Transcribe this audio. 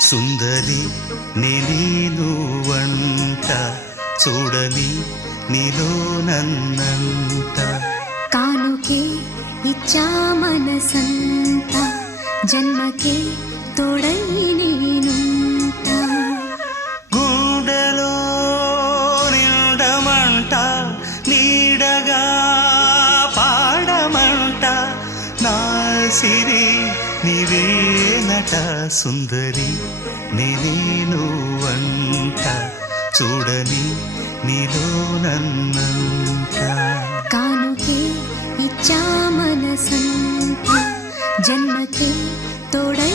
సుందరి నేను వంట చూడని నీలో నన్నంట కానుకే ఇచ్చా మనసంత జన్మకే తోడై నేనుంట గుండెలో నిండమంట నీడగా పాడమంట నా సిరి నీవేనట సుందరి నేను వంట చూడని నీలో నన్నంట కానుకే ఇచ్చా మనసంత జన్మకే తోడై